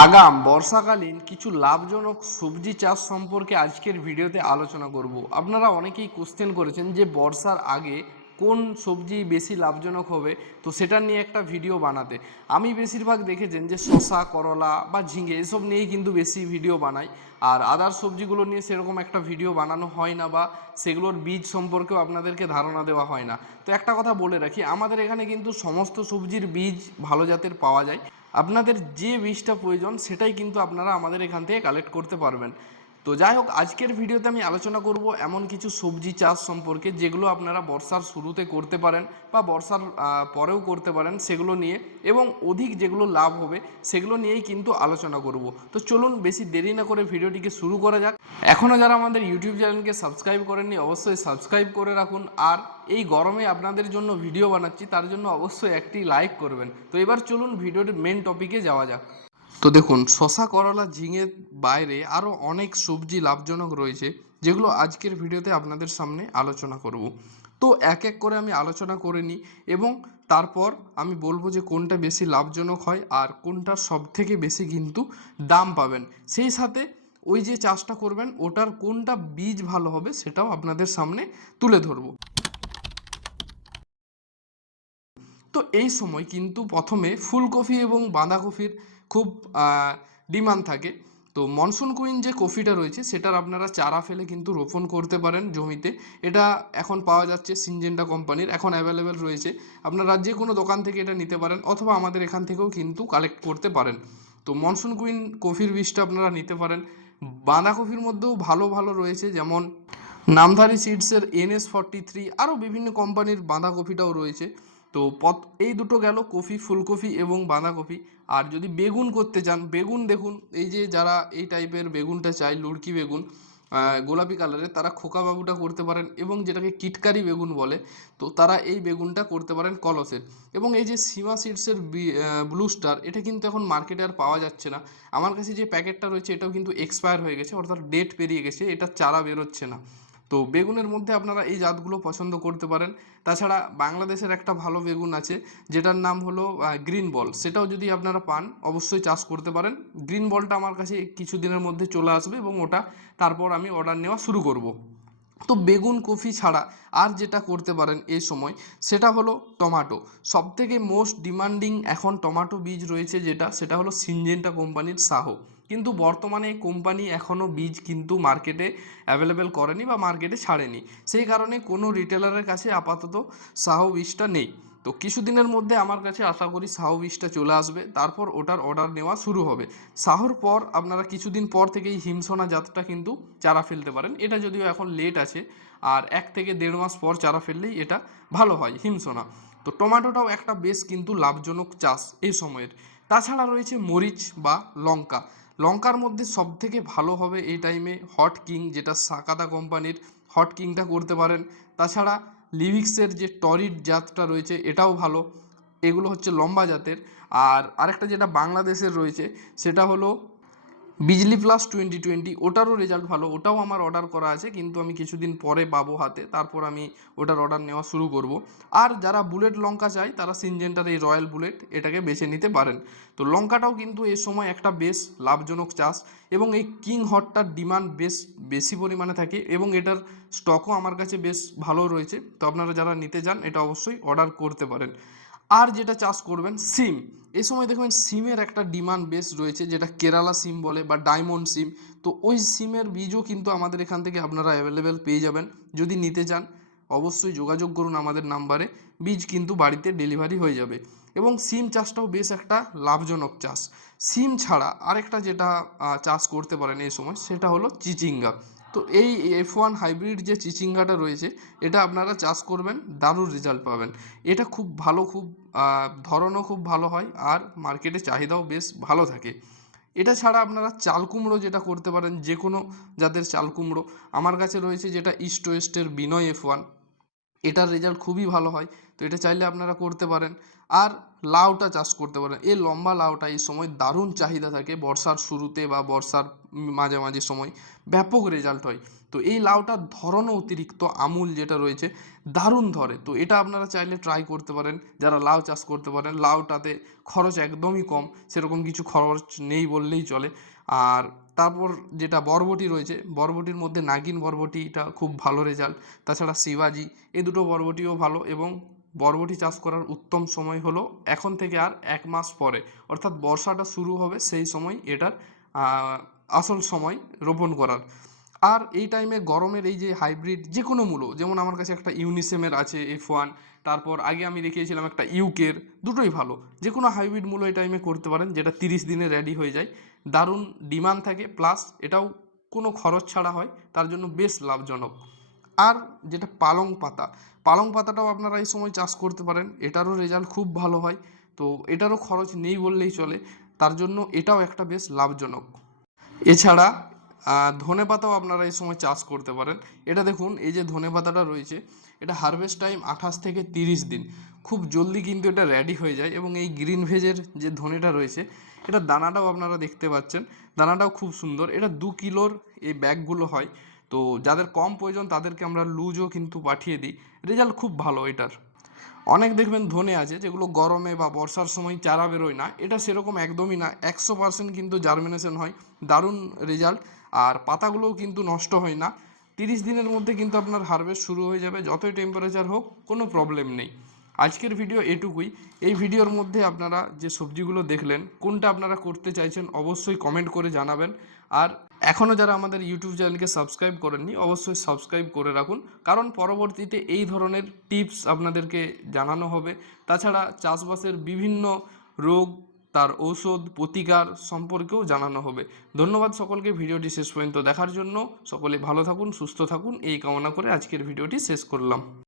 আগাম বর্ষাকালীন কিছু লাভজনক সবজি চাষ সম্পর্কে আজকের ভিডিওতে আলোচনা করব। আপনারা অনেকেই কোশ্চেন করেছেন যে বর্ষার আগে কোন সবজি বেশি লাভজনক হবে? তো সেটা নিয়ে একটা ভিডিও বানাতে। আমি বেশিরভাগ দেখেছেন যে শশা করলা বা ঝিঙে এসব নিয়েই কিন্তু বেশি ভিডিও বানাই। আর আদার সবজিগুলো নিয়ে সেরকম একটা ভিডিও বানানো হয় না বা সেগুলোর বীজ সম্পর্কেও আপনাদেরকে ধারণা দেওয়া হয় না। তো একটা কথা বলে রাখি, আমাদের এখানে কিন্তু সমস্ত সবজির বীজ ভালো জাতের পাওয়া যায়। আপনাদের যে বীজটা প্রয়োজন সেটাই কিন্তু আপনারা আমাদের এখান থেকে কালেক্ট করতে পারবেন। তো যাই হোক, আজকের ভিডিওতে আমি আলোচনা করব এমন কিছু সবজি চাষ সম্পর্কে যেগুলো আপনারা বর্ষার শুরুতে করতে পারেন বা বর্ষার পরেও করতে পারেন সেগুলো নিয়ে এবং অধিক যেগুলো লাভ হবে সেগুলো নিয়েই কিন্তু আলোচনা করব। তো চলুন বেশি দেরি না করে ভিডিওটিকে শুরু করা যাক। এখনও যারা আমাদের ইউটিউব চ্যানেলকে সাবস্ক্রাইব করেননি, অবশ্যই সাবস্ক্রাইব করে রাখুন। আর এই গরমে আপনাদের জন্য ভিডিও বানাচ্ছি, তার জন্য অবশ্যই একটি লাইক করবেন। তো এবার চলুন ভিডিওটির মেন টপিকে যাওয়া যাক। তো দেখুন শশা করলা, ঝিঙের বাইরে আরও অনেক সবজি লাভজনক রয়েছে, যেগুলো আজকের ভিডিওতে আপনাদের সামনে আলোচনা করব। তো এক এক করে আমি আলোচনা করে নিই এবং তারপর আমি বলব যে কোনটা বেশি লাভজনক হয় আর কোনটার সব থেকে বেশি কিন্তু দাম পাবেন। সেই সাথে ওই যে চাষটা করবেন, ওটার কোনটা বীজ ভালো হবে সেটাও আপনাদের সামনে তুলে ধরবো। তো এই সময় কিন্তু প্রথমে ফুলকপি এবং বাঁধাকপির খুব ডিমান্ড থাকে। তো মনসুন কুইন যে কফিটা রয়েছে, সেটার আপনারা চারা ফেলে কিন্তু রোপণ করতে পারেন জমিতে। এটা এখন পাওয়া যাচ্ছে সিনজেন্টা কোম্পানির, এখন অ্যাভেলেবেল রয়েছে। আপনারা যে কোনো দোকান থেকে এটা নিতে পারেন, অথবা আমাদের এখান থেকেও কিন্তু কালেক্ট করতে পারেন। তো মনসুন কুইন কফির বীজটা আপনারা নিতে পারেন। বাঁধাকপির মধ্যেও ভালো ভালো রয়েছে, যেমন নামধারী সিডসের এনএস ফর্টি থ্রি, আরও বিভিন্ন কোম্পানির বাঁধাকপিটাও রয়েছে। তো পথ এই দুটো গেল, কফি ফুলকপি এবং বাঁধাকপি। আর যদি বেগুন করতে চান, বেগুন দেখুন, এই যে যারা এই টাইপের বেগুনটা চায় লুড়কি বেগুন গোলাপি কালারের, তারা খোকা বাবুটা করতে পারেন এবং যেটাকে কিটকারি বেগুন বলে, তো তারা এই বেগুনটা করতে পারেন কলসের এবং এই যে সীমা সিডসের ব্লু স্টার, এটা কিন্তু এখন মার্কেটে আর পাওয়া যাচ্ছে না। আমার কাছে যে প্যাকেটটা রয়েছে, এটাও কিন্তু এক্সপায়ার হয়ে গেছে, অর্থাৎ ডেট পেরিয়ে গেছে, এটা চারা বেরোচ্ছে না। তো বেগুনের মধ্যে আপনারা এই জাতগুলো পছন্দ করতে পারেন। তাছাড়া বাংলাদেশের একটা ভালো বেগুন আছে, যেটার নাম হলো গ্রিন বল সেটাও যদি আপনারা পান, অবশ্যই চাষ করতে পারেন। গ্রিন বলটা আমার কাছে কিছু দিনের মধ্যে চলে আসবে এবং ওটা তারপর আমি অর্ডার নেওয়া শুরু করব। তো বেগুন, কফি ছাড়া আর যেটা করতে পারেন এই সময়, সেটা হলো টমাটো সবথেকে মোস্ট ডিমান্ডিং এখন টমাটো বীজ রয়েছে যেটা, সেটা হলো সিনজেন্টা কোম্পানির সাহো কিন্তু বর্তমানে এই কোম্পানি এখনও বীজ কিন্তু মার্কেটে অ্যাভেলেবেল করেনি বা মার্কেটে ছাড়েনি। সেই কারণে কোনো রিটেলারের কাছে আপাতত সাহো বীজটা নেই। তো কিছুদিনের মধ্যে আমার কাছে আশা করি সাহো বীজটা চলে আসবে। তারপর ওটার অর্ডার নেওয়া শুরু হবে। সাহোর পর আপনারা কিছুদিন পর থেকেই হিমসোনা জাতটা কিন্তু চারা ফেলতে পারেন। এটা যদিও এখন লেট আছে, আর এক থেকে দেড় মাস পর চারা ফেললেই এটা ভালো হয় হিমসোনা। তো টমেটোটাও একটা বেশ কিন্তু লাভজনক চাষ এই সময়ের। তাছাড়া রয়েছে মরিচ বা লঙ্কা। লঙ্কার মধ্যে সব থেকে ভালো হবে এই টাইমে হট কিং যেটা সাকাদা কোম্পানির হট কিংটা করতে পারেন। তাছাড়া লিভিক্সের যে টরিড জাতটা রয়েছে, এটাও ভালো। এগুলো হচ্ছে লম্বা জাতের। আর আরেকটা যেটা বাংলাদেশের রয়েছে, সেটা হলো বিজলি প্লাস টোয়েন্টি টোয়েন্টি ওটারও রেজাল্ট ভালো, ওটাও আমার অর্ডার করা আছে, কিন্তু আমি কিছুদিন পরে পাবো হাতে, তারপর আমি ওটার অর্ডার নেওয়া শুরু করব। আর যারা বুলেট লঙ্কা চায়, তারা সিনজেন্টার এই রয়্যাল বুলেট এটাকে বেছে নিতে পারেন। তো লঙ্কাটাও কিন্তু এ সময় একটা বেশ লাভজনক চাষ, এবং এই কিং হটটার ডিমান্ড বেশ বেশি পরিমাণে থাকে, এবং এটার স্টকও আমার কাছে বেশ ভালো রয়েছে। তো আপনারা যারা নিতে চান, এটা অবশ্যই অর্ডার করতে পারেন। আর যেটা চাষ করবেন, সিম। এই সময় দেখবেন সিমের একটা ডিমান্ড বেশ রয়েছে, যেটা কেরালা সিম বলে বা ডায়মন্ড সিম। তো ওই সিমের বীজও কিন্তু আমাদের এখান থেকে আপনারা অ্যাভেলেবেল পেয়ে যাবেন। যদি নিতে চান, অবশ্যই যোগাযোগ করুন আমাদের নাম্বারে বীজ কিন্তু বাড়িতে ডেলিভারি হয়ে যাবে। এবং সিম চাষটাও বেশ একটা লাভজনক চাষ। সিম ছাড়া আরেকটা যেটা চাষ করতে পারেন এই সময়, সেটা হলো চিচিঙ্গা। তো এই এফ ওয়ান হাইব্রিড যে চিচিঙ্গাটা রয়েছে, এটা আপনারা চাষ করবেন, দারুণ রেজাল্ট পাবেন। এটা খুব ভালো, খুব ধরনও খুব ভালো হয় আর মার্কেটে চাহিদাও বেশ ভালো থাকে। এটা ছাড়া আপনারা চাল কুমড়ো যেটা করতে পারেন যে কোনো যাদের চাল কুমড়ো। আমার কাছে রয়েছে যেটা ইস্ট ওয়েস্টের বিনয় এফ ওয়ান এটার রেজাল্ট খুবই ভালো হয়, তো এটা চাইলে আপনারা করতে পারেন। আর লাউটা চাষ করতে পারেন। এই লম্বা লাউটা এই সময় দারুণ চাহিদা থাকে। বর্ষার শুরুতে বা বর্ষার মাঝামাঝি সময় ব্যাপক রেজাল্ট হয়। তো এই লাউটার ধরনও অতিরিক্ত আমূল যেটা রয়েছে, দারুণ ধরে। তো এটা আপনারা চাইলে ট্রাই করতে পারেন। যারা লাউ চাষ করতে পারেন, লাউটাতে খরচ একদমই কম। সেরকম কিছু খরচ নেই বললেই চলে। আর তারপর যেটা বরবটি রয়েছে, বরবটির মধ্যে নাগিন বরবটিটা খুব ভালো রেজাল্ট তাছাড়া শিবাজি এই দুটো বরবটিও ভালো এবং বরবটি চাষ করার উত্তম সময় হলো এখন থেকে আর এক মাস পরে। অর্থাৎ বর্ষাটা শুরু হবে সেই সময় এটার আসল সময় রোপণ করার। আর এই টাইমে গরমের এই যে হাইব্রিড যে কোনো মূলো যেমন আমার কাছে একটা ইউনিসেমের আছে এফ ওয়ান তারপর আগে আমি দেখিয়েছিলাম একটা ইউকের দুটোই ভালো। যে কোনো হাইব্রিড মূলো এই টাইমে করতে পারেন, যেটা তিরিশ দিনে রেডি হয়ে যায়। দারুণ ডিমান্ড থাকে প্লাস এটাও কোনো খরচ ছাড়া হয়, তার জন্য বেশ লাভজনক। আর যেটা পালং পাতা, পালং পাতাটাও আপনারা এই সময় চাষ করতে পারেন, এটারও রেজাল্ট খুব ভালো হয়। তো এটারও খরচ নেই বললেই চলে, তার জন্য এটাও একটা বেশ লাভজনক। এছাড়া ধনে পাতাও আপনারা এই সময় চাষ করতে পারেন। এটা দেখুন, এই যে ধনে পাতাটা রয়েছে, এটা হারভেস্ট টাইম আঠাশ থেকে তিরিশ দিন। খুব জলদি কিন্তু এটা রেডি হয়ে যায় এবং এই গ্রিন ভেজের যে ধনেটা রয়েছে, এটা দানাটাও আপনারা দেখতে পাচ্ছেন। দানাটাও খুব সুন্দর। এটা দু কিলোর এই ব্যাগগুলো হয়। তো যাদের কম প্রয়োজন তাদেরকে আমরা লুজও কিন্তু পাঠিয়ে দিই। রেজাল্ট খুব ভালো এটার। অনেক দেখবেন ধনে আছে, যেগুলো গরমে বা বর্ষার সময় চারা বেরোয় না। এটা সেরকম একদমই না। একশো পার্সেন্ট কিন্তু জার্মিনেশন হয়। দারুণ রেজাল্ট আর পাতাগুলোও কিন্তু নষ্ট হয় না। তিরিশ দিনের মধ্যে কিন্তু আপনার হারভেস্ট শুরু হয়ে যাবে, যতই টেম্পারেচার হোক, কোনো প্রবলেম নেই। আজকের ভিডিও এটুকুই। এই ভিডিওর মধ্যে আপনারা যে সবজিগুলো দেখলেন, কোনটা আপনারা করতে চাইছেন, অবশ্যই কমেন্ট করে জানাবেন। আর এখনও যারা আমাদের ইউটিউব চ্যানেলকে সাবস্ক্রাইব করেননি, অবশ্যই সাবস্ক্রাইব করে রাখুন। কারণ পরবর্তীতে এই ধরনের টিপস আপনাদেরকে জানানো হবে। তাছাড়া চাষবাসের বিভিন্ন রোগ তার ঔষধ, প্রতিকার সম্পর্কেও জানানো হবে। ধন্যবাদ সকলকে, ভিডিওটি শেষ পর্যন্ত দেখার জন্য। সকলে ভালো থাকুন, সুস্থ থাকুন, এই কামনা করে আজকের ভিডিওটি শেষ করলাম।